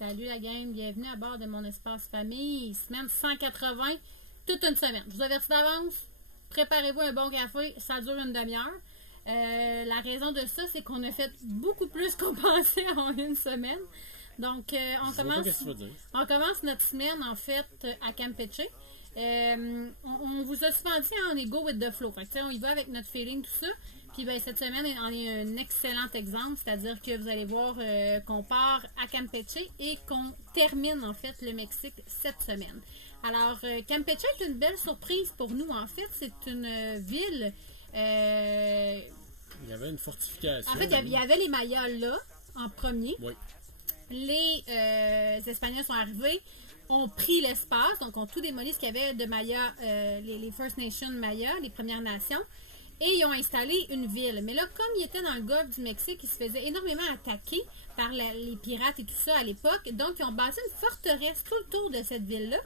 Salut la gang, bienvenue à bord de mon espace famille, semaine 180, toute une semaine. Je vous avertis d'avance, préparez-vous un bon café, ça dure une demi-heure. La raison de ça, c'est qu'on a fait beaucoup plus qu'on pensait en une semaine. Donc, on commence notre semaine, en fait, à Campeche. On vous a souvent dit, on est go with the flow. Fait que, on y va avec notre feeling, tout ça. Puis ben, cette semaine, on est un excellent exemple, c'est-à-dire que vous allez voir qu'on part à Campeche et qu'on termine en fait le Mexique cette semaine. Alors, Campeche est une belle surprise pour nous. En fait, c'est une ville... il y avait une fortification. En fait, il y avait les Mayas là, en premier. Oui. Les Espagnols sont arrivés, ont pris l'espace, donc ont tout démoli ce qu'il y avait de Mayas, les First Nations Mayas, les Premières Nations. Et ils ont installé une ville. Mais là, comme ils étaient dans le golfe du Mexique, ils se faisaient énormément attaquer par les pirates et tout ça à l'époque. Donc, ils ont bâti une forteresse tout le tour de cette ville-là.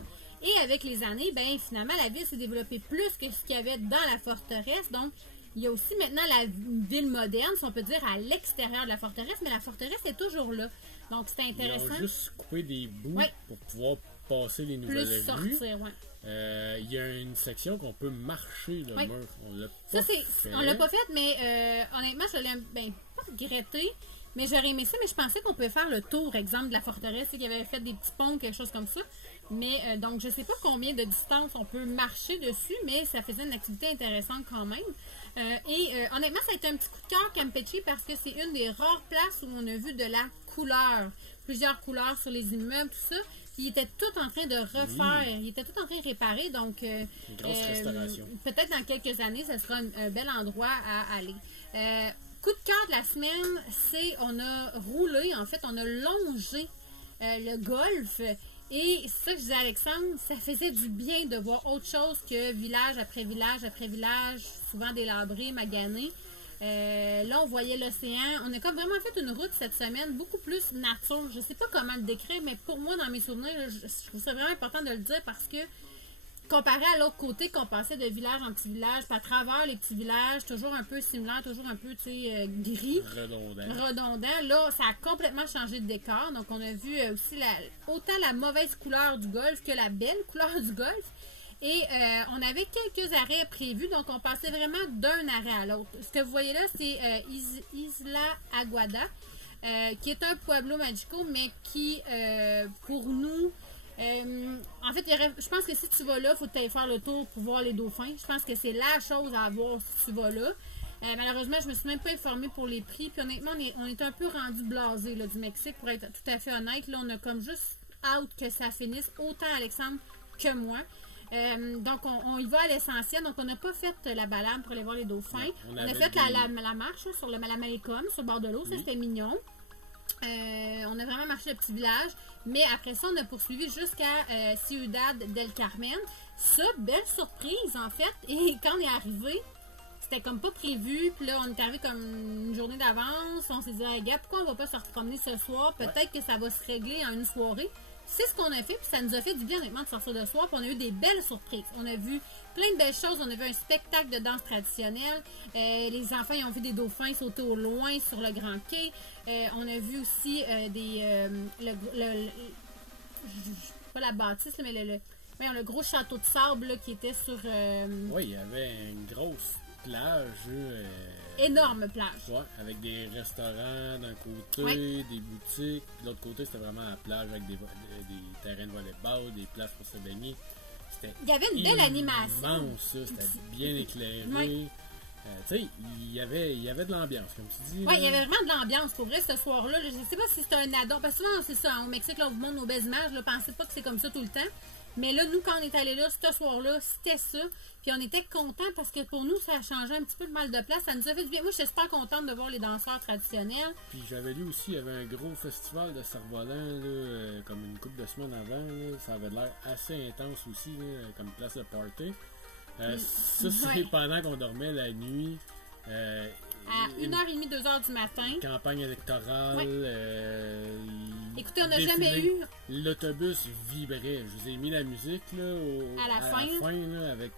Et avec les années, ben finalement, la ville s'est développée plus que ce qu'il y avait dans la forteresse. Donc, il y a aussi maintenant la ville moderne, si on peut dire, à l'extérieur de la forteresse. Mais la forteresse est toujours là. Donc, c'est intéressant. Ils ont juste coupé des bouts pour pouvoir passer les nouvelles rues. Sortir, il y a une section qu'on peut marcher, le mur. On l'a pas fait. On l'a pas fait, mais honnêtement, je l'ai pas regretté, mais j'aurais aimé ça, mais je pensais qu'on pouvait faire le tour, exemple, de la forteresse, qu'il y avait fait des petits ponts, quelque chose comme ça. Mais donc, je sais pas combien de distance on peut marcher dessus, mais ça faisait une activité intéressante quand même. Honnêtement, ça a été un petit coup de cœur Campeche parce que c'est une des rares places où on a vu de la couleur. Plusieurs couleurs sur les immeubles, tout ça. Ils étaient tout en train de refaire, ils étaient tout en train de réparer, donc une grosse restauration. Peut-être dans quelques années, ce sera un bel endroit à aller. Coup de cœur de la semaine, c'est on a roulé, en fait, on a longé le golfe. Et ça que je disais à Alexandre, ça faisait du bien de voir autre chose que village après village après village, souvent délabré, magané. Là, on voyait l'océan. On a comme vraiment fait une route cette semaine, beaucoup plus nature. Je ne sais pas comment le décrire, mais pour moi, dans mes souvenirs, je trouve ça vraiment important de le dire parce que, comparé à l'autre côté, qu'on passait de village en petit village, puis à travers les petits villages, toujours un peu similaire, toujours un peu, tu sais, gris. Redondant. Là, ça a complètement changé de décor. Donc, on a vu aussi autant la mauvaise couleur du golfe que la belle couleur du golfe. Et on avait quelques arrêts prévus, donc on passait vraiment d'un arrêt à l'autre. Ce que vous voyez là, c'est Isla Aguada, qui est un pueblo magico, mais qui, pour nous, en fait, je pense que si tu vas là, il faut aller faire le tour pour voir les dauphins. Je pense que c'est la chose à voir si tu vas là. Malheureusement, je me suis même pas informée pour les prix. Puis honnêtement, on est un peu rendu blasé là, du Mexique, pour être tout à fait honnête. Là, on a comme juste hâte que ça finisse, autant Alexandre que moi. Donc, on y va à l'essentiel. Donc, on n'a pas fait la balade pour aller voir les dauphins. On a fait la marche sur la Malecón, sur le bord de l'eau. Ça, c'était mignon. On a vraiment marché le petit village. Mais après ça, on a poursuivi jusqu'à Ciudad del Carmen. Ça, belle surprise, en fait. Et quand on est arrivé, c'était comme pas prévu. Puis là, on est arrivé comme une journée d'avance. On s'est dit, hey, gars, pourquoi on va pas se promener ce soir? Peut-être que ça va se régler en une soirée. C'est ce qu'on a fait, puis ça nous a fait du bien honnêtement de sortir de soir, puis on a eu des belles surprises. On a vu plein de belles choses, on a vu un spectacle de danse traditionnelle, les enfants ils ont vu des dauphins sauter au loin sur le grand quai, on a vu aussi pas la bâtisse, mais le gros château de sable là, qui était sur... Oui, il y avait une grosse plage. Énorme plage. Ouais, avec des restaurants d'un côté, des boutiques. De l'autre côté, c'était vraiment la plage avec des terrains de volleyball, des places pour se baigner. Il y avait une belle animation. Immense, ça. C'était bien éclairé. Tu sais, il y avait de l'ambiance, comme tu dis. Oui, il y avait vraiment de l'ambiance. Pour vrai, ce soir-là, je ne sais pas si c'était un addon. Parce que souvent, c'est ça, au Mexique, là, on vous montre nos belles images. Pensez pas que c'est comme ça tout le temps. Mais là, nous, quand on est allé là, ce soir-là, c'était ça. Puis on était contents parce que pour nous, ça a changé un petit peu de mal de place. Ça nous a fait du bien. Moi, j'étais super contente de voir les danseurs traditionnels. Puis j'avais lu aussi, il y avait un gros festival de cerf-volant, comme une couple de semaines avant. Là. Ça avait l'air assez intense aussi, là, comme place de party. Ça, c'est pendant qu'on dormait la nuit. À 1h30, 2h du matin. Campagne électorale. Écoutez, on n'a jamais eu... L'autobus vibrait. Je vous ai mis la musique là, à la fin là, avec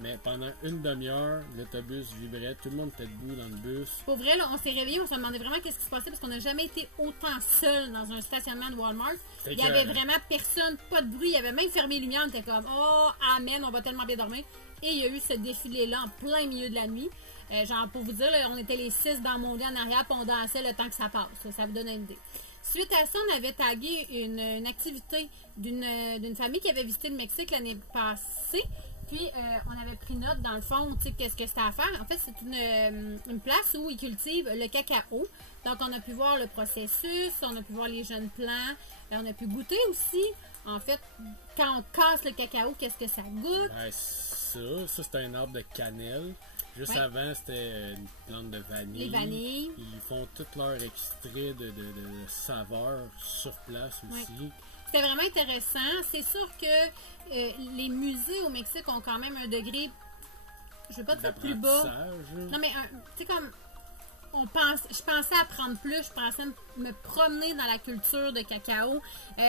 Mais pendant une demi-heure, l'autobus vibrait, tout le monde était debout dans le bus. Pour vrai, là, on s'est réveillés, on se demandait vraiment qu'est-ce qui se passait parce qu'on n'a jamais été autant seul dans un stationnement de Walmart. Il y avait vraiment personne, pas de bruit, il y avait même fermé les lumières, on était comme « Oh, amen, on va tellement bien dormir ». Et il y a eu ce défilé-là en plein milieu de la nuit. Genre, pour vous dire, là, on était les 6 dans mon lit en arrière, puis on dansait le temps que ça passe. Ça vous donne une idée. Suite à ça, on avait tagué une activité d'une famille qui avait visité le Mexique l'année passée. Puis, on avait pris note, dans le fond, tu sais, qu'est-ce que c'était à faire. En fait, c'est une place où ils cultivent le cacao. Donc, on a pu voir le processus, on a pu voir les jeunes plants, on a pu goûter aussi. En fait, quand on casse le cacao, qu'est-ce que ça goûte? Ça c'est un arbre de cannelle. Juste avant, c'était une plante de vanille. Les vanilles. Ils font tout leur extrait de saveur sur place aussi. Oui. C'était vraiment intéressant. C'est sûr que les musées au Mexique ont quand même un degré, je ne veux pas dire plus bas. Non, mais tu sais, comme je pensais apprendre plus, je pensais me promener dans la culture de cacao. Tu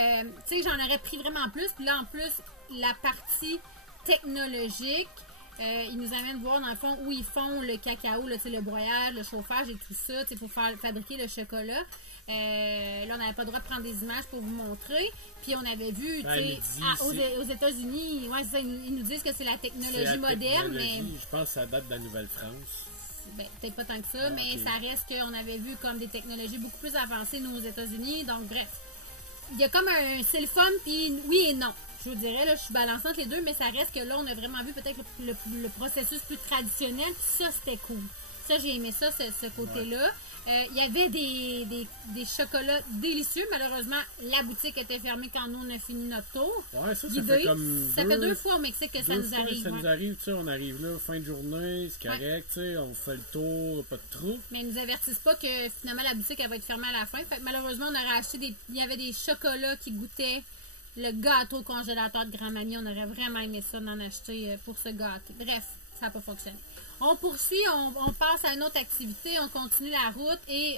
sais, j'en aurais pris vraiment plus. Puis là, en plus, la partie technologique, ils nous amènent voir dans le fond où ils font le cacao, là, le broyage, le chauffage et tout ça, pour fabriquer le chocolat. Là, on n'avait pas le droit de prendre des images pour vous montrer. Puis on avait vu, aux États-Unis, ouais, ils nous disent que c'est la technologie moderne. Mais je pense que ça date de la Nouvelle-France. Ben, peut-être pas tant que ça, mais ça reste qu'on avait vu comme des technologies beaucoup plus avancées, nous, aux États-Unis. Donc, bref, il y a comme c'est le fun, puis oui et non. Je vous dirais, là, je suis balançante entre les deux, mais ça reste que là, on a vraiment vu peut-être le processus plus traditionnel. Ça, c'était cool. Ça, j'ai aimé ça, ce côté-là. Il y avait des chocolats délicieux. Malheureusement, la boutique était fermée quand nous, on a fini notre tour. Ouais, ça fait comme ça fait 2 fois au Mexique que ça nous arrive. Ça nous arrive, tu sais, on arrive là, fin de journée, c'est correct, tu sais, on fait le tour, pas de trou. Mais ils nous avertissent pas que finalement, la boutique, elle va être fermée à la fin. Fait que malheureusement, on aurait acheté il y avait des chocolats qui goûtaient le gâteau congélateur de Grand Mani. On aurait vraiment aimé ça d'en acheter pour se gâter. Bref, ça n'a pas fonctionné. On poursuit, on passe à une autre activité, on continue la route et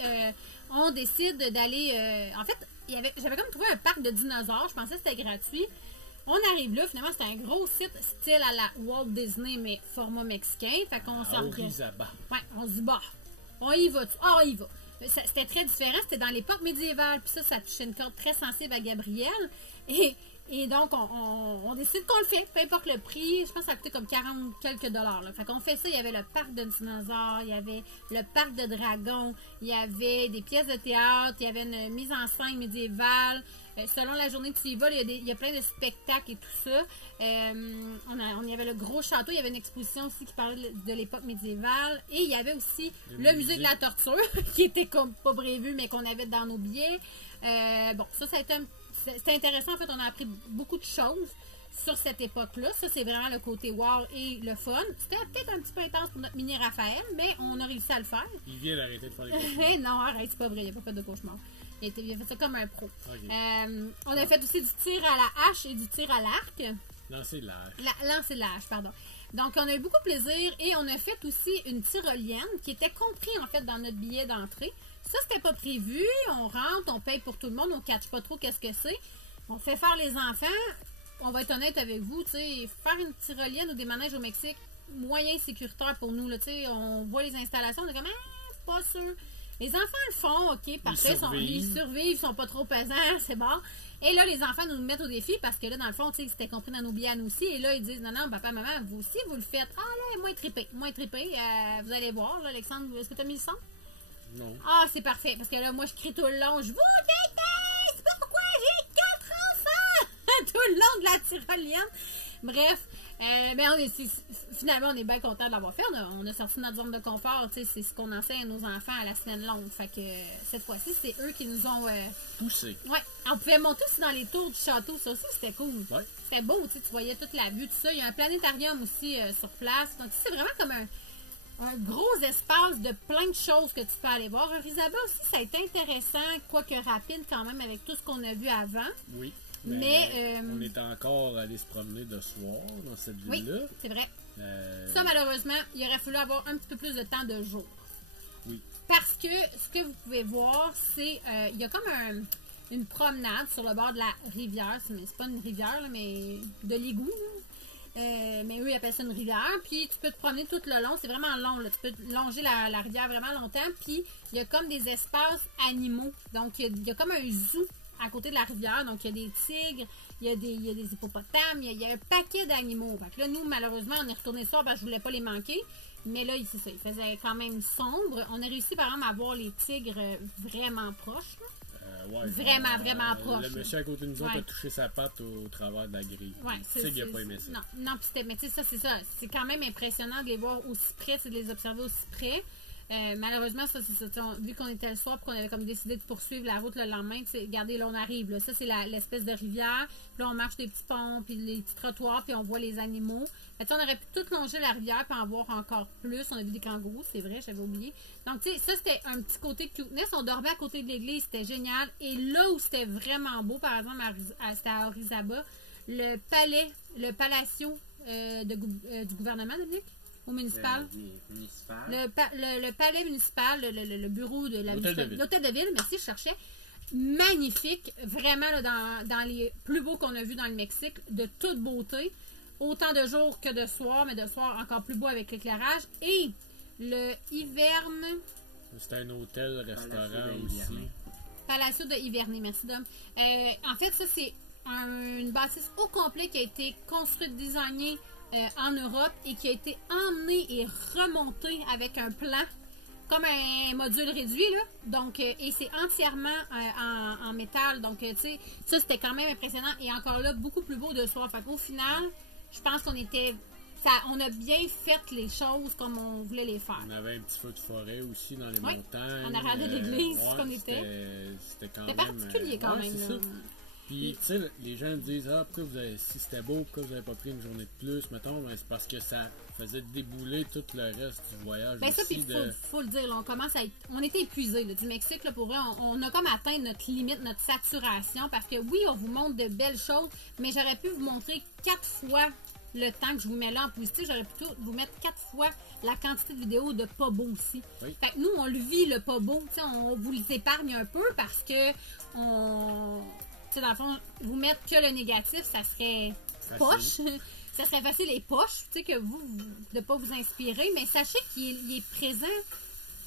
on décide d'aller... en fait, j'avais comme trouvé un parc de dinosaures. Je pensais que c'était gratuit. On arrive là, finalement, c'était un gros site style à la Walt Disney, mais format mexicain. Fait qu'on s'en ouais, on se dit, bah, on y va. Ah, on y va. C'était très différent. C'était dans l'époque médiévale. Puis ça touchait une corde très sensible à Gabriel. Et donc, on décide qu'on le fait, peu importe le prix. Je pense que ça a coûté comme 40 quelques dollars. Là. Fait qu'on fait ça, il y avait le parc de dinosaures, il y avait le parc de dragons, il y avait des pièces de théâtre, il y avait une mise en scène médiévale. Selon la journée que tu y vas, il y a plein de spectacles et tout ça. On y avait le gros château, il y avait une exposition aussi qui parlait de l'époque médiévale. Et il y avait aussi le musée de la torture, qui était comme pas prévu, mais qu'on avait dans nos billets. Bon, ça a été c'était intéressant. En fait, on a appris beaucoup de choses sur cette époque-là. Ça, c'est vraiment le côté wow et le fun. C'était peut-être un petit peu intense pour notre mini Raphaël, mais on a réussi à le faire. Il vient d'arrêter de faire les cauchemars. Non, arrête, c'est pas vrai. Il n'a pas fait de cauchemar. Il a fait ça comme un pro. Okay. On a fait aussi du tir à la hache et du tir à l'arc. Lancer de la hache. Lancer de la hache, pardon. Donc, on a eu beaucoup de plaisir et on a fait aussi une tyrolienne qui était compris, en fait, dans notre billet d'entrée. Ça, c'était pas prévu. On rentre, on paye pour tout le monde, on ne catch pas trop qu'est-ce que c'est. On fait faire les enfants. On va être honnête avec vous, tu sais, faire une tyrolienne ou des manèges au Mexique, moyen sécuritaire pour nous, là, tu sais, on voit les installations, on est comme, pas sûr. Les enfants le font, ok, parfait, ils survivent, ils sont pas trop pesants, c'est bon. Et là, les enfants nous mettent au défi parce que là, dans le fond, tu sais, c'était compris dans nos billets à nous aussi. Et là, ils disent, non, papa, maman, vous aussi, vous le faites. Ah là, moins trippé. Vous allez voir, là, Alexandre, est-ce que tu as mis le son? Non. Ah, c'est parfait, parce que là, moi, je crie tout le long, je vous déteste! Pourquoi j'ai 4 enfants? Tout le long de la tyrolienne. Bref, ben finalement, on est bien content de l'avoir fait. On a sorti notre zone de confort. C'est ce qu'on enseigne à nos enfants à la semaine longue. Fait que cette fois-ci, c'est eux qui nous ont poussé. Ouais. On pouvait monter aussi dans les tours du château. Ça aussi, c'était cool. Ouais. C'était beau. Tu voyais toute la vue, tout ça. Il y a un planétarium aussi sur place. Donc, c'est vraiment comme un gros espace de plein de choses que tu peux aller voir. Risaba aussi, ça a été intéressant, quoique rapide quand même, avec tout ce qu'on a vu avant. Oui. Mais on est encore allé se promener de soir dans cette ville-là. Oui, c'est vrai. Ça, malheureusement, il aurait fallu avoir un petit peu plus de temps de jour. Oui. Parce que ce que vous pouvez voir, c'est il y a comme une promenade sur le bord de la rivière. C'est pas une rivière, là, mais de l'égout. mais eux, ils appellent ça une rivière. Puis tu peux te promener tout le long. C'est vraiment long, là. Tu peux longer la rivière vraiment longtemps. Puis il y a comme des espaces animaux. Donc, il y a comme un zoo à côté de la rivière. Donc, il y a des tigres, il y a des hippopotames, il y a un paquet d'animaux. Fait que là, nous, malheureusement, on est retourné ce soir parce que je voulais pas les manquer. Mais là, c'est ça, il faisait quand même sombre. On a réussi, par exemple, à voir les tigres vraiment proches. Ouais, vraiment proches. Le monsieur à côté de nous autres a touché sa patte au travers de la grille. Ouais, le tigre, il n'a pas aimé ça. Non, mais tu sais, ça, c'est ça. C'est quand même impressionnant de les voir aussi près, de les observer aussi près. Malheureusement, ça, c'est ça. Vu qu'on était le soir et qu'on avait comme décidé de poursuivre la route le lendemain, regardez, là, on arrive. Là, ça, c'est l'espèce de rivière. Puis là, on marche des petits ponts, puis les petits trottoirs, puis on voit les animaux. Fait, on aurait pu tout longer la rivière puis en voir encore plus. On a vu des kangourous, c'est vrai, j'avais oublié. Donc, tu sais, ça, c'était un petit côté cuteness. On dormait à côté de l'église, c'était génial. Et là où c'était vraiment beau, par exemple, c'était à Orizaba, le palais, le palacio du gouvernement, Dominique? Au municipal. Le palais municipal, le bureau de l'hôtel de ville, merci, je cherchais. Magnifique, vraiment là, dans les plus beaux qu'on a vus dans le Mexique, de toute beauté. Autant de jour que de soir, mais de soir encore plus beau avec l'éclairage. Et le Hiverne. C'est un hôtel-restaurant aussi. Palacio de Hiverne, merci Dom. En fait, ça c'est une bâtisse au complet qui a été construite, designée en Europe et qui a été emmenée et remontée avec un plan comme un module réduit là. Donc et c'est entièrement en métal. Donc tu sais, ça c'était quand même impressionnant et encore là beaucoup plus beau de soir. Fait qu'au final, je pense qu'on était on a bien fait les choses comme on voulait les faire. On avait un petit feu de forêt aussi dans les montagnes. En arrière de l'église, qu'on était. C'était quand même particulier quand même. C'est ça. Puis, tu sais, les gens disent, pourquoi si c'était beau, pourquoi vous n'avez pas pris une journée de plus, mettons, mais c'est parce que ça faisait débouler tout le reste du voyage. Ben ça, puis faut le dire, là, on était épuisés du Mexique, là, pour vrai, on a comme atteint notre limite, notre saturation, parce que oui, on vous montre de belles choses, mais j'aurais pu vous montrer 4 fois le temps que je vous mets là en positif, j'aurais plutôt vous mettre 4 fois la quantité de vidéos de pas beau aussi. Oui. Fait que nous, on le vit, le pas beau, on vous les épargne un peu parce que dans le fond, vous mettre que le négatif, ça serait poche. Ça serait facile et poche, tu sais, que vous de pas vous inspirer, mais sachez qu'il est présent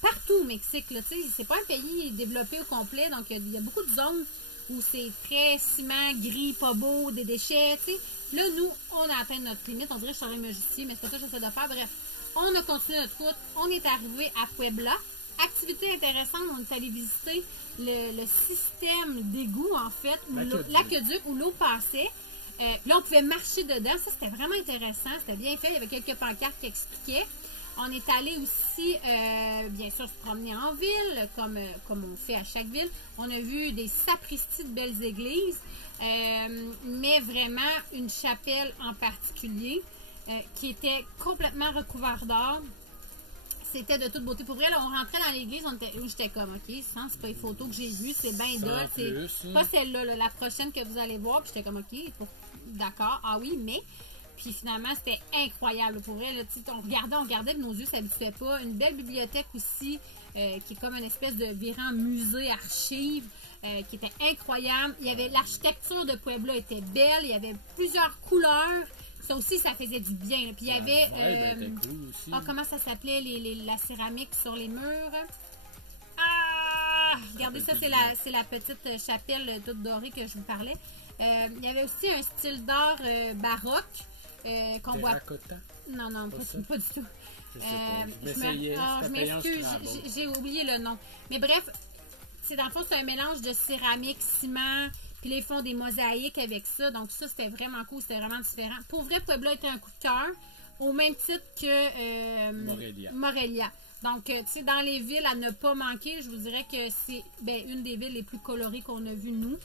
partout au Mexique, là, tu sais, c'est pas un pays développé au complet, donc il y a beaucoup de zones où c'est très ciment, gris, pas beau, des déchets, tu sais. Là, nous, on a atteint notre limite, on dirait que je serais me justifier, mais c'est ça que j'essaie de faire. Bref, on a continué notre route, on est arrivé à Puebla. Activité intéressante, on est allé visiter le système d'égout, en fait, l'aqueduc où l'eau passait. Là, on pouvait marcher dedans. Ça, c'était vraiment intéressant. C'était bien fait. Il y avait quelques pancartes qui expliquaient. On est allé aussi, bien sûr, se promener en ville, comme on fait à chaque ville. On a vu des sapristis de belles églises, mais vraiment une chapelle en particulier qui était complètement recouverte d'or. C'était de toute beauté. Pour vrai, là, on rentrait dans l'église, j'étais comme, OK, c'est pas les photos que j'ai vues, c'est bien d'autres. C'est pas celle-là, la prochaine que vous allez voir. Puis j'étais comme, OK, d'accord, ah oui, mais... Puis finalement, c'était incroyable. Pour vrai, là, on regardait, nos yeux ne s'habituaient pas. Une belle bibliothèque aussi, qui est comme une espèce de virant musée, archive, qui était incroyable. Il y avait l'architecture de Puebla était belle, il y avait plusieurs couleurs. Ça aussi, ça faisait du bien. Puis il y avait... cool aussi. Comment ça s'appelait, la céramique sur les murs? Ah! Regardez, ça, c'est la petite chapelle toute dorée que je vous parlais. Il y avait aussi un style d'art baroque qu'on voit... Non, pas du tout. Je m'excuse, j'ai oublié le nom. Mais bref, dans le fond, c'est un mélange de céramique, ciment... Puis les font des mosaïques avec ça. Donc ça, c'était vraiment cool. C'était vraiment différent. Pour vrai, Puebla était un coup de cœur. Au même titre que Morelia. Donc, tu sais, dans les villes à ne pas manquer, je vous dirais que c'est une des villes les plus colorées qu'on a vues, nous.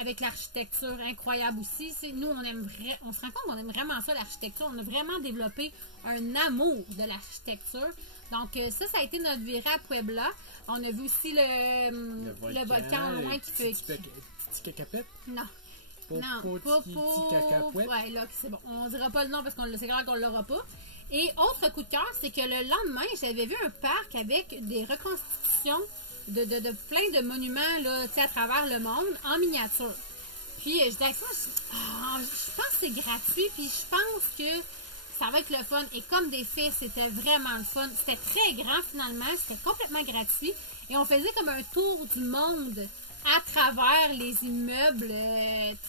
Avec l'architecture incroyable aussi. Nous, on se rend compte qu'on aime vraiment ça, l'architecture. On a vraiment développé un amour de l'architecture. Donc, ça a été notre virée à Puebla. On a vu aussi le volcan au loin qui peut... Petit cacapette? Non. Petit cacapouette? Ouais, là, c'est bon. On ne dira pas le nom parce qu'on c'est clair qu'on ne l'aura pas. Et autre coup de cœur, c'est que le lendemain, j'avais vu un parc avec des reconstitutions de plein de monuments là, à travers le monde en miniature. Puis je disais, je pense que c'est gratuit, puis je pense que ça va être le fun. Et comme des faits, c'était vraiment le fun. C'était très grand finalement, c'était complètement gratuit. Et on faisait comme un tour du monde à travers les immeubles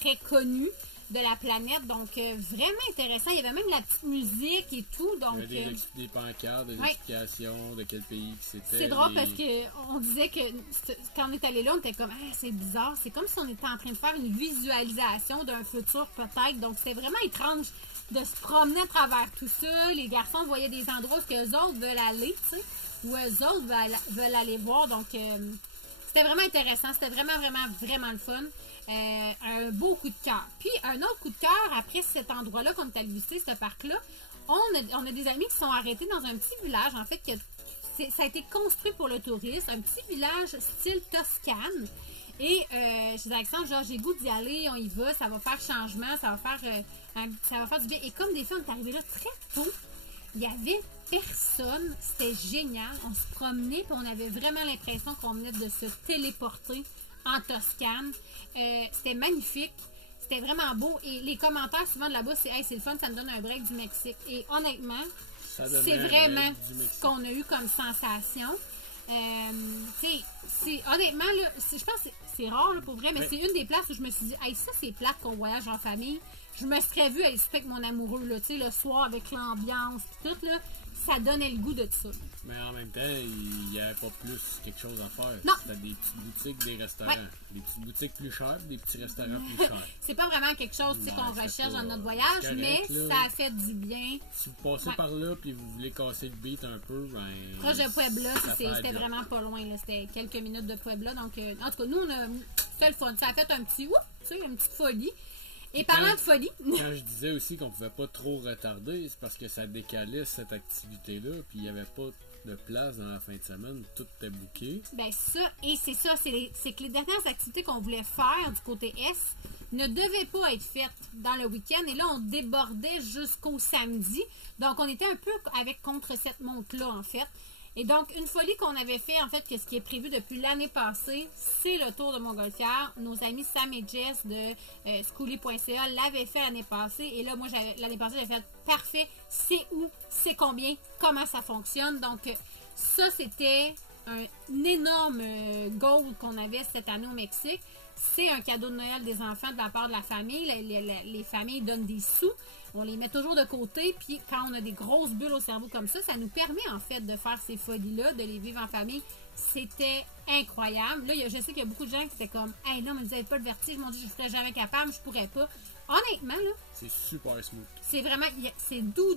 très connus de la planète. Donc, vraiment intéressant. Il y avait même de la petite musique et tout. Donc, il y avait des pancartes, des explications de quel pays c'était. C'est drôle parce qu'on disait que quand on est allé là, on était comme c'est bizarre. C'est comme si on était en train de faire une visualisation d'un futur peut-être. Donc, c'était vraiment étrange de se promener à travers tout ça. Les garçons voyaient des endroits où eux autres veulent aller, tu sais, où eux autres veulent aller voir. Donc, c'était vraiment intéressant. C'était vraiment, vraiment, vraiment le fun. Un beau coup de cœur. Puis, un autre coup de cœur, après cet endroit-là, qu'on est allé visiter, ce parc-là, on a des amis qui sont arrêtés dans un petit village, en fait, ça a été construit pour le tourisme, un petit village style Toscane. Et je dis à Alexandre, genre, j'ai goût d'y aller, on y va, ça va faire changement, ça va faire du bien. Et comme des fois, on est arrivé là très tôt, il y avait personne, c'était génial. On se promenait, puis on avait vraiment l'impression qu'on venait de se téléporter en Toscane. C'était magnifique. C'était vraiment beau. Et les commentaires souvent de là-bas, c'est « Hey, c'est le fun, ça me donne un break du Mexique. » Et honnêtement, c'est vraiment ce qu'on a eu comme sensation. Honnêtement, là, je pense que c'est rare là, pour vrai, mais c'est une des places où je me suis dit « Hey, ça, c'est plate qu'on voyage en famille. » Je me serais vue aller souper avec mon amoureux, là, le soir avec l'ambiance, tout, là. Ça donnait le goût de ça. Mais en même temps, il n'y avait pas plus quelque chose à faire. Non. C'était des petites boutiques, des restaurants. Ouais. Des petites boutiques plus chères, des petits restaurants plus chers. C'est pas vraiment quelque chose qu'on recherche dans notre voyage, correct, mais là, ça a fait du bien. Si vous passez par là et vous voulez casser le beat un peu, ben... Proche de Puebla, c'était vraiment pas loin. C'était quelques minutes de Puebla. Donc, en tout cas, nous, c'était le fun. Ça a fait un petit, une petite folie. Et parlant de folie... Quand je disais aussi qu'on pouvait pas trop retarder, c'est parce que ça décalait cette activité-là, puis il n'y avait pas de place dans la fin de semaine, tout était booké. Ben ça, et c'est ça, c'est que les dernières activités qu'on voulait faire du côté Est ne devaient pas être faites dans le week-end, et là, on débordait jusqu'au samedi. Donc, on était un peu avec contre cette montre-là, en fait. Et donc, une folie qu'on avait fait, en fait, que ce qui est prévu depuis l'année passée, c'est le tour de Montgolfière. Nos amis Sam et Jess de Schooly.ca l'avaient fait l'année passée. Et là, moi, l'année passée, j'avais fait parfait. C'est où? C'est combien? Comment ça fonctionne? Donc, ça, c'était un énorme goal qu'on avait cette année au Mexique. C'est un cadeau de Noël des enfants de la part de la famille. Les familles donnent des sous. On les met toujours de côté, puis quand on a des grosses bulles au cerveau comme ça nous permet en fait de faire ces folies-là, de les vivre en famille. C'était incroyable. Là, je sais qu'il y a beaucoup de gens qui étaient comme « Hey, non, mais vous n'avez pas le vertige, mon Dieu, je ne serais jamais capable, je pourrais pas. » Honnêtement, là... C'est super smooth. C'est vraiment... C'est doux.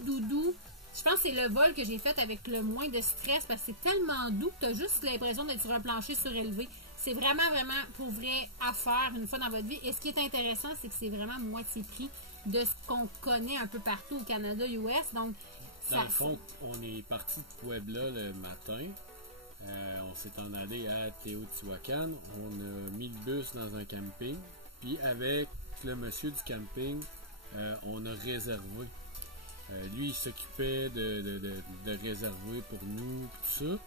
Je pense que c'est le vol que j'ai fait avec le moins de stress, parce que c'est tellement doux que tu as juste l'impression d'être sur un plancher surélevé. C'est vraiment, vraiment, pour vrai, à faire une fois dans votre vie. Et ce qui est intéressant, c'est que c'est vraiment moitié prix de ce qu'on connaît un peu partout au Canada, US. Donc, dans le fond, on est parti de Puebla le matin. On s'est en allé à Teotihuacan. On a mis le bus dans un camping. Puis avec le monsieur du camping, on a réservé. Lui, il s'occupait de réserver pour nous, tout ça.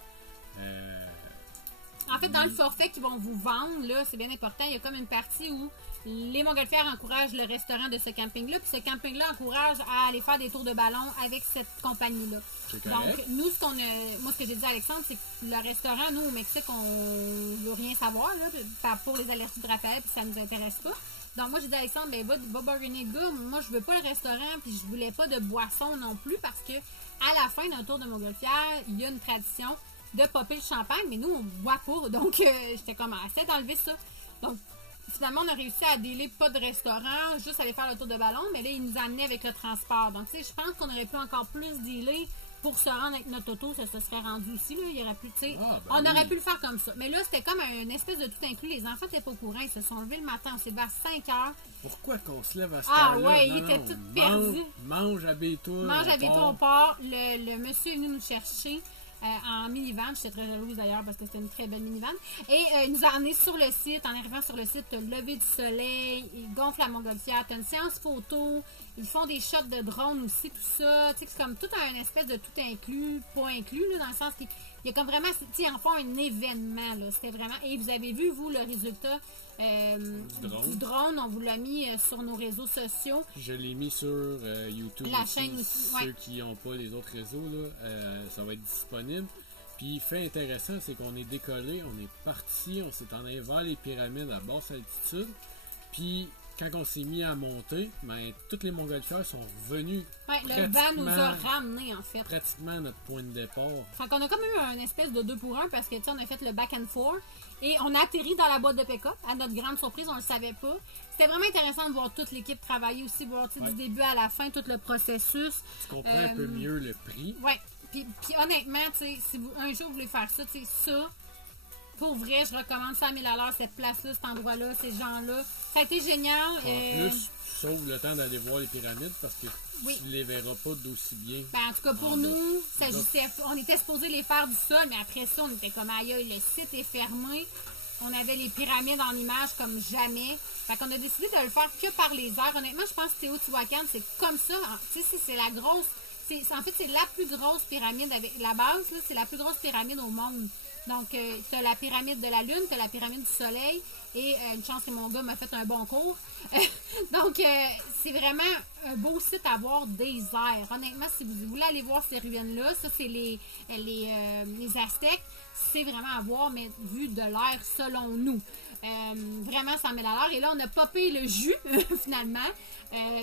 En fait, dans le forfait qu'ils vont vous vendre, là, c'est bien important, il y a comme une partie où les Montgolfières encouragent le restaurant de ce camping-là, puis ce camping-là encourage à aller faire des tours de ballon avec cette compagnie-là. Donc, nous, moi, ce que j'ai dit à Alexandre, c'est que le restaurant, nous, au Mexique, on veut rien savoir, là, pour les allergies de Raphaël, puis ça nous intéresse pas. Donc, moi, j'ai dit à Alexandre, ben, va bargainer le gars, moi, je veux pas le restaurant, puis je voulais pas de boisson non plus, parce que à la fin d'un tour de Montgolfière, il y a une tradition de popper le champagne, mais nous, on boit pas. Donc, j'étais comme, essaie d'enlever ça. Donc, finalement, on a réussi à dealer pas de restaurant, juste aller faire le tour de ballon, mais là, il nous a amené avec le transport. Donc, tu sais, je pense qu'on aurait pu encore plus dealer pour se rendre avec notre auto, ça se serait rendu aussi, là. Il aurait pu, tu sais, on aurait pu le faire comme ça. Mais là, c'était comme une espèce de tout inclus. Les enfants n'étaient pas au courant, ils se sont levés le matin, on s'est levé à 5 heures. Pourquoi qu'on se lève à cette heure-là? Ah ouais, ils étaient tous perdus. Mange, habille-toi. Mange, habille-toi, on part. Le monsieur est venu nous chercher. En minivan, j'étais très jalouse d'ailleurs parce que c'était une très belle minivan. Et il nous a emmenés sur le site. En arrivant sur le site, t'as le lever du soleil, ils gonflent la Montgolfière, t'as une séance photo, ils font des shots de drone aussi, tout ça. Tu sais, c'est comme tout un espèce de tout inclus, pas inclus, là, dans le sens qu'il y a comme vraiment, tu sais, en font un événement, là. C'était vraiment, et vous avez vu, vous, le résultat du drone. On vous l'a mis sur nos réseaux sociaux. Je l'ai mis sur YouTube. La chaîne aussi, Ceux qui n'ont pas les autres réseaux, là, ça va être disponible. Puis, fait intéressant, c'est qu'on est décollé, on est parti, on s'est en allé vers les pyramides à basse altitude. Puis, quand on s'est mis à monter, ben, toutes les montgolfières sont revenues. Ouais, le vent nous a ramenés, en fait. Pratiquement à notre point de départ. Fait qu'on a comme eu une espèce de 2 pour 1 parce que, tu sais, on a fait le back and forth. Et on a atterri dans la boîte de pick-up. À notre grande surprise, on le savait pas. C'était vraiment intéressant de voir toute l'équipe travailler aussi, voir du début à la fin, tout le processus. Tu comprends un peu mieux le prix. Ouais. Puis honnêtement, tu sais, si un jour vous voulez faire ça, tu sais, ça, pour vrai, je recommande 100 000 $ cette place-là, cet endroit-là, ces gens-là. Ça a été génial. En plus, tu sauves le temps d'aller voir les pyramides parce que tu les verras pas d'aussi bien. Ben, en tout cas, pour nous, on était supposé les faire du sol, mais après ça, on était comme aïe, le site est fermé. On avait les pyramides en images comme jamais. Fait qu'on a décidé de le faire que par les airs. Honnêtement, je pense que Teotihuacan, c'est comme ça. Tu sais, c'est la grosse... En fait, c'est la plus grosse pyramide avec la base, c'est la plus grosse pyramide au monde. Donc, tu as la pyramide de la Lune, tu as la pyramide du Soleil, et une chance que mon gars m'a fait un bon cours. Donc, c'est vraiment un beau site à voir des airs. Honnêtement, si vous voulez aller voir ces ruines-là, ça, c'est les Aztèques, c'est vraiment à voir, mais vu de l'air selon nous. Vraiment 100 000 $. Et là, on a popé le jus, finalement.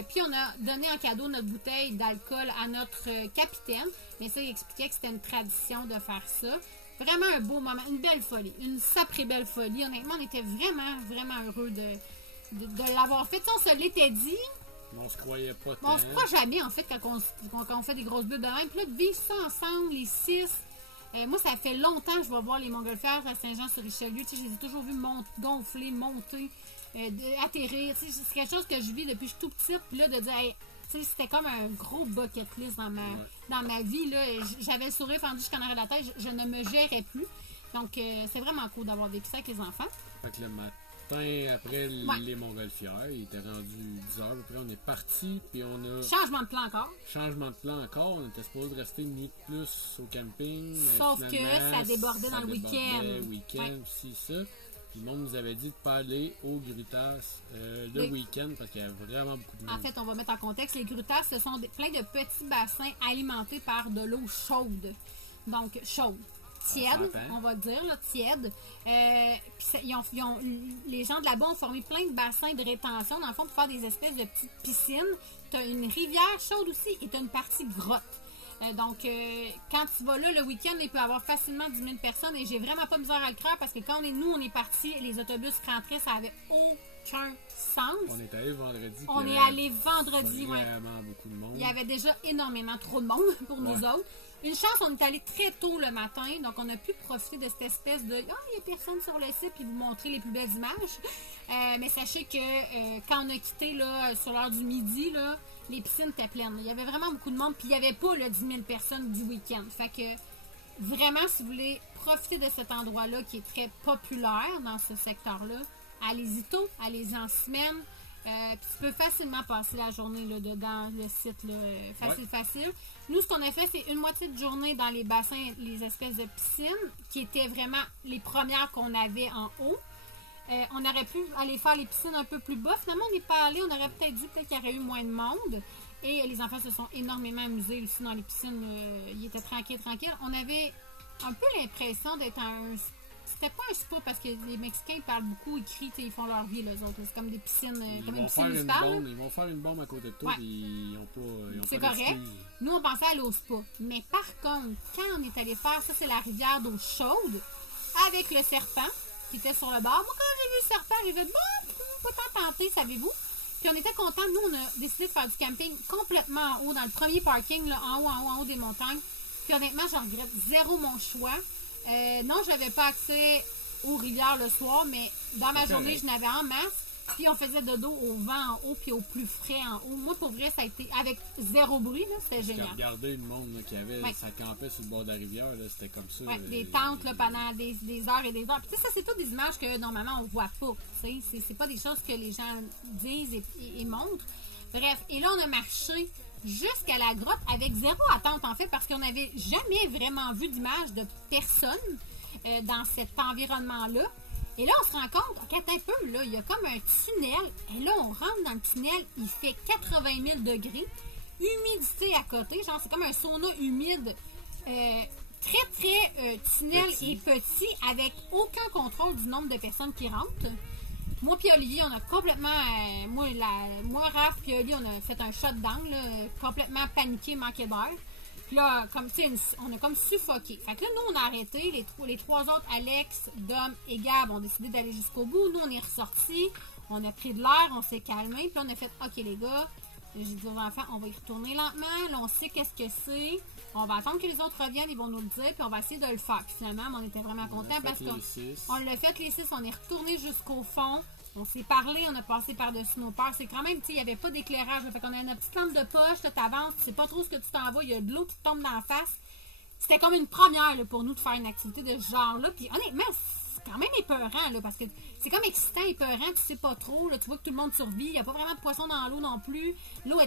Puis on a donné en cadeau notre bouteille d'alcool à notre capitaine. Mais ça, il expliquait que c'était une tradition de faire ça. Vraiment un beau moment, une belle folie, une sacrée belle folie. Honnêtement, on était vraiment, vraiment heureux de l'avoir fait. On se l'était dit. On se croyait pas tant. On se croit jamais, en fait, quand on fait des grosses bulles de même. Puis là, de vivre ça ensemble, les 6... moi, ça fait longtemps que je vais voir les montgolfières à Saint-Jean-sur-Richelieu. Je les ai toujours vus gonfler, monter, atterrir. C'est quelque chose que je vis depuis que je suis tout petite. Puis là, de dire, hey, c'était comme un gros bucket list dans ma vie. J'avais le sourire fendu jusqu'en arrière de la tête. Je ne me gérais plus. Donc, c'est vraiment cool d'avoir vécu ça avec les enfants. Fait que le matin, après les montgolfières, il était rendu 10 heures. Après, on est parti. Puis on a... Changement de plan encore. Changement de plan encore. On était supposé rester une nuit de plus au camping. Sauf que ça débordait dans le week-end. Aussi, ça. Puis le monde nous avait dit de ne pas aller au Grutas le week-end parce qu'il y avait vraiment beaucoup de monde. En fait, on va mettre en contexte. Les Grutas, ce sont plein de petits bassins alimentés par de l'eau chaude. Donc, chaude. Tiède, on va dire, là, tiède. Les gens de là-bas ont formé plein de bassins de rétention, dans le fond, pour faire des espèces de petites piscines. Tu as une rivière chaude aussi et tu as une partie grotte. Donc, quand tu vas là le week-end, il peut y avoir facilement 10 000 personnes et j'ai vraiment pas misère à le croire parce que quand on est partis, les autobus rentraient, ça avait aucun sens. On est allé vendredi. On est allé vendredi, vraiment beaucoup de monde. Il y avait déjà énormément trop de monde pour nous autres. Une chance, on est allé très tôt le matin, donc on a pu profiter de cette espèce de « Ah, il n'y a personne sur le site » puis vous montrer les plus belles images. Mais sachez que quand on a quitté là, sur l'heure du midi, là, les piscines étaient pleines. Il y avait vraiment beaucoup de monde, puis il n'y avait pas là, 10 000 personnes du week-end. Fait que vraiment, si vous voulez profiter de cet endroit-là qui est très populaire dans ce secteur-là, allez-y tôt, allez-y en semaine. Puis tu peux facilement passer la journée là, dedans le site, là, facile. Nous, ce qu'on a fait, c'est une moitié de journée dans les bassins, les espèces de piscines, qui étaient vraiment les premières qu'on avait en haut. On aurait pu aller faire les piscines un peu plus bas. Finalement, on n'est pas allé. On aurait peut-être dit qu'il y aurait eu moins de monde. Et les enfants se sont énormément amusés aussi dans les piscines. Ils étaient tranquilles. On avait un peu l'impression d'être c'était pas un spa parce que les Mexicains parlent beaucoup, ils crient, ils font leur vie, les autres. C'est comme des piscines. Ils vont faire une bombe à côté de toi et ils n'ont pas. C'est correct. Nous, on pensait aller au spa. Mais par contre, quand on est allé faire ça, c'est la rivière d'eau chaude avec le serpent qui était sur le bord. Moi, quand j'ai vu le serpent, j'ai fait pas tant tenté, savez-vous? Puis on était contents. Nous, on a décidé de faire du camping complètement en haut, dans le premier parking, là, en haut des montagnes. Puis honnêtement, j'en regrette zéro mon choix. Non, je n'avais pas accès aux rivières le soir, mais dans ma journée, je n'avais en masse. Puis on faisait dodo au vent en haut, puis au plus frais en haut. Moi, pour vrai, ça a été avec zéro bruit, c'était génial. J'ai regardé le monde là, qui avait, ça campait sur le bord de la rivière, c'était comme ça. Des tentes là, pendant des heures et des heures. Puis ça, c'est toutes des images que normalement on voit pas. C'est pas des choses que les gens disent et montrent. Bref, et là, on a marché jusqu'à la grotte avec zéro attente, en fait, parce qu'on n'avait jamais vraiment vu d'image de personne dans cet environnement-là. Et là, on se rend compte, OK, attends un peu, là, il y a comme un tunnel. Et là, on rentre dans le tunnel, il fait 80 000 degrés. Humidité à côté, genre, c'est comme un sauna humide. Très tunnel et petit, avec aucun contrôle du nombre de personnes qui rentrent. Moi puis Olivier, on a complètement... moi, Raph puis Olivier, on a fait un shutdown, là, complètement paniqué, manqué d'air. Puis là, comme tu sais, on a comme suffoqué. Fait que là, nous, on a arrêté. Les trois autres, Alex, Dom et Gab, ont décidé d'aller jusqu'au bout. Nous, on est ressortis. On a pris de l'air, on s'est calmé. Puis là, on a fait, OK, les gars, j'ai dit aux enfants, on va y retourner lentement. Là, on sait qu'est-ce que c'est. On va attendre que les autres reviennent, ils vont nous le dire. Puis on va essayer de le faire. Puis finalement, on était vraiment contents parce qu'on l'a fait les 6. On est retourné jusqu'au fond. On s'est parlé, on a passé par-dessus nos peurs. C'est quand même, tu sais, il n'y avait pas d'éclairage. Fait qu'on a une petite lampe de poche, tu avances, tu sais pas trop ce que tu t'en vas, il y a de l'eau qui te tombe dans la face. C'était comme une première là, pour nous de faire une activité de ce genre-là. Puis honnêtement, c'est quand même épeurant, là, parce que c'est comme excitant, épeurant, tu sais pas trop. Là, tu vois que tout le monde survit, il n'y a pas vraiment de poisson dans l'eau non plus. L'eau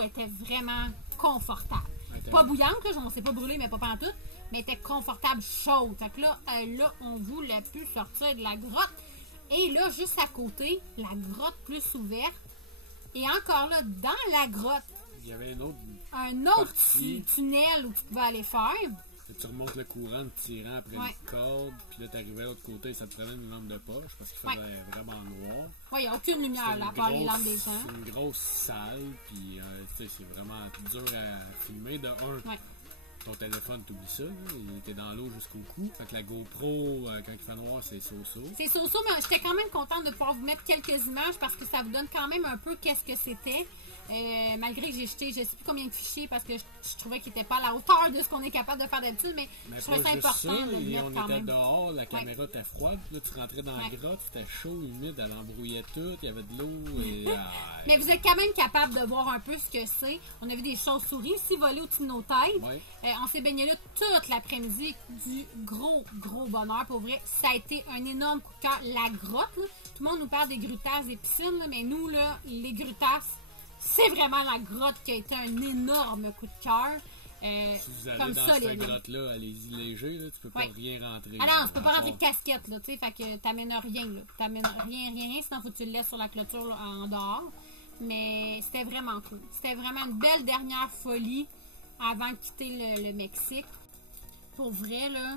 était vraiment confortable. Pas bouillante, là, on s'est pas brûlé, mais pas pantoute, mais était confortable, chaude. Fait que là, on voulait plus sortir de la grotte. Et là, juste à côté, la grotte plus ouverte. Et encore là, dans la grotte, il y avait un autre tunnel où tu pouvais aller faire. Et tu remontes le courant en tirant après une corde. Puis là, tu arrivais de l'autre côté et ça te prenait une lampe de poche parce qu'il faisait vraiment noir. Oui, il n'y a aucune lumière là, à part les lampes des gens. C'est une grosse salle. Puis tu sais, c'est vraiment dur à filmer. De un, ton téléphone, t'oublies ça, il était dans l'eau jusqu'au cou. Fait que la GoPro, quand il fait noir, c'est so-so. C'est so-so, mais j'étais quand même contente de pouvoir vous mettre quelques images parce que ça vous donne quand même un peu qu'est-ce que c'était. Malgré que j'ai jeté je ne sais plus combien de fichiers parce que je trouvais qu'il n'était pas à la hauteur de ce qu'on est capable de faire d'habitude, mais je trouvais ça important de le mettre quand même. On était dehors, la caméra était froide, là tu rentrais dans la grotte, c'était chaud, humide, elle embrouillait tout, il y avait de l'eau et... mais vous êtes quand même capable de voir un peu ce que c'est. On a vu des chauves-souris aussi voler au-dessus de nos têtes. On s'est baigné là toute l'après-midi, du gros bonheur. Pour vrai, ça a été un énorme coup de cœur. La grotte, là, tout le monde nous parle des grutasses, des piscines, là, mais nous, là, les grutasses, c'est vraiment la grotte qui a été un énorme coup de cœur. Si vous allez dans cette grotte-là, allez-y léger, là, tu peux pas rien rentrer. Ah non, tu peux pas rentrer de casquette, là, tu sais, fait que t'amènes rien, là. T'amènes rien, sinon faut que tu le laisses sur la clôture là, en dehors. Mais c'était vraiment cool. C'était vraiment une belle dernière folie avant de quitter le Mexique. Pour vrai, là,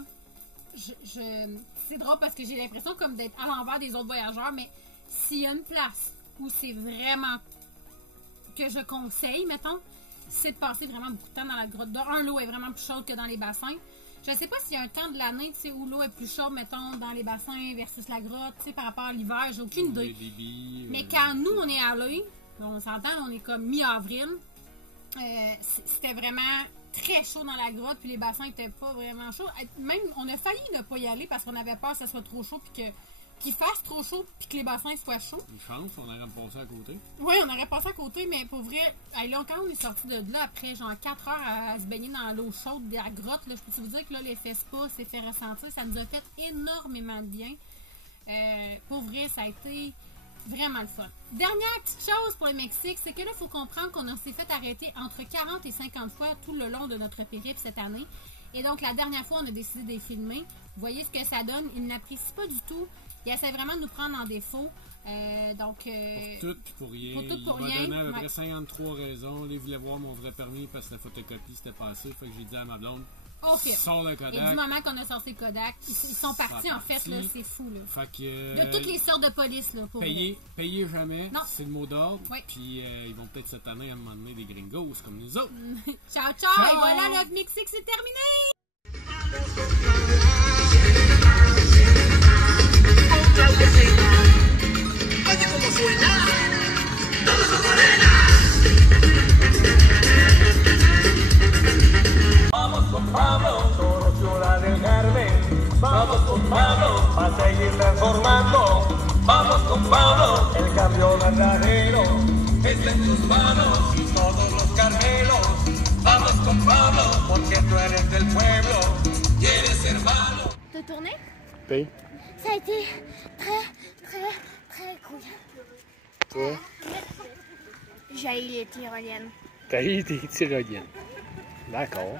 c'est drôle parce que j'ai l'impression comme d'être à l'envers des autres voyageurs, mais s'il y a une place où c'est vraiment que je conseille, mettons, c'est de passer vraiment beaucoup de temps dans la grotte. L'eau est vraiment plus chaude que dans les bassins. Je ne sais pas s'il y a un temps de l'année, tu sais, où l'eau est plus chaude, mettons, dans les bassins versus la grotte, tu sais, par rapport à l'hiver, j'ai aucune idée. Mais quand nous, on est allés, on s'entend, on est comme mi-avril, c'était vraiment très chaud dans la grotte, puis les bassins n'étaient pas vraiment chauds. Même, on a failli ne pas y aller parce qu'on avait peur que ça soit trop chaud, puis qu'il fasse trop chaud, puis que les bassins soient chauds. Une chance, on aurait passé à côté. Oui, on aurait passé à côté, mais pour vrai, là, quand on est sorti de là, après genre 4 heures à se baigner dans l'eau chaude de la grotte, là, je peux vous dire que là, l'effet spa s'est fait ressentir. Ça nous a fait énormément de bien. Pour vrai, ça a été vraiment le fun. Dernière petite chose pour le Mexique, c'est que là, il faut comprendre qu'on s'est fait arrêter entre 40 et 50 fois tout le long de notre périple cette année. Et donc, la dernière fois, on a décidé de les filmer. Vous voyez ce que ça donne. Ils n'apprécient pas du tout. Ils essaient vraiment de nous prendre en défaut. Pour tout puis pour rien. Pour tout, pour il m'a rien. donné à peu près 53 raisons. Il voulait voir mon vrai permis parce que la photocopie s'était passée. Fait que j'ai dit à ma blonde, sors le Kodak. Et du moment qu'on a sorti le Kodak, ils sont partis en fait, là, c'est fou. Là. Fait que, de toutes les sortes de police. Là, pour payez jamais, c'est le mot d'ordre. Puis ils vont peut-être cette année à un moment donné des gringos comme nous autres. Ciao! Et voilà, le Mexique, c'est terminé! Oye, ¿cómo suena? Todos con morena. Vamos con Pablo, Toro Ciudad del Carmen. Vamos con Pablo, para seguir transformando. Vamos con Pablo, el cambio verdadero está en tus manos y todos los carmelos. Vamos con Pablo, porque tú eres del pueblo, quieres ser malo. De tourner? Oui. Ça a été très cool. Toi? J'ai eu les tyroliennes. T'as eu des tyroliennes. D'accord.